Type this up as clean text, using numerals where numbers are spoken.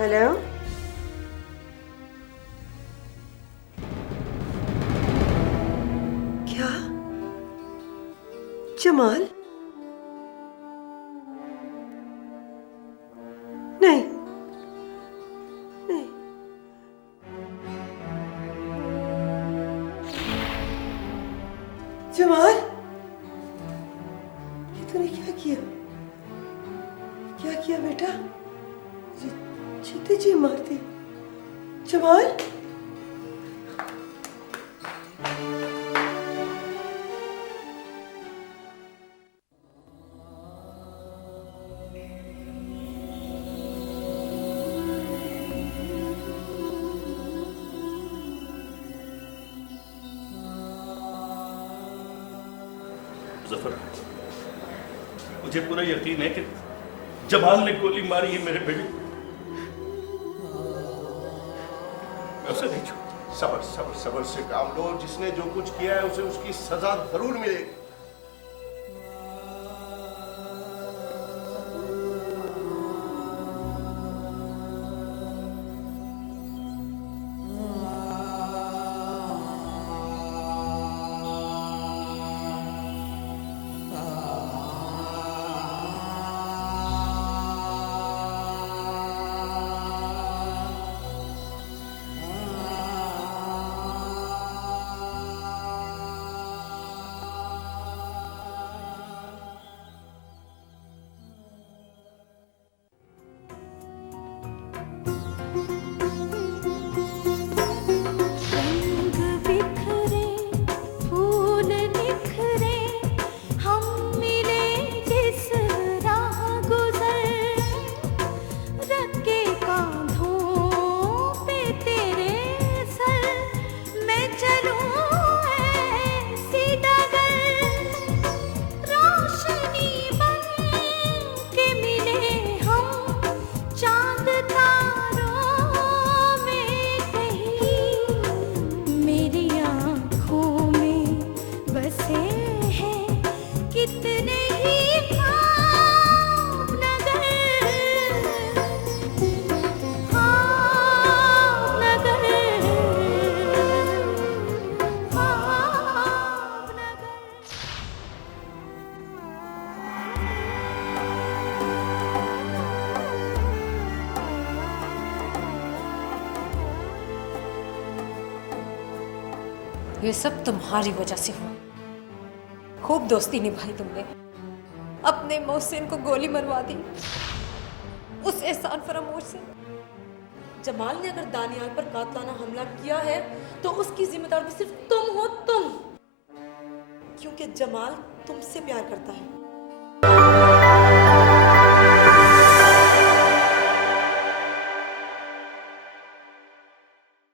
Hello, क्या जमाल? नहीं नहीं, जमाल, ये तूने क्या किया? क्या किया बेटा? जीते जी मार दी। जमाल, जफर, मुझे पूरा यकीन है कि जमाल ने गोली मारी है मेरे बेटे। मैं उसे नहीं छोड़ूंगा। सबर सबर सबर से काम लो। जिसने जो कुछ किया है उसे उसकी सजा जरूर मिलेगी। ये सब तुम्हारी वजह से हुआ। खूब दोस्ती निभाई तुमने, अपने मोहसिन को गोली मरवा दी उस एहसान फरामोश से। जमाल ने अगर दानियाल पर कातलाना हमला किया है तो उसकी जिम्मेदार भी सिर्फ तुम हो, तुम, क्योंकि जमाल तुमसे प्यार करता है।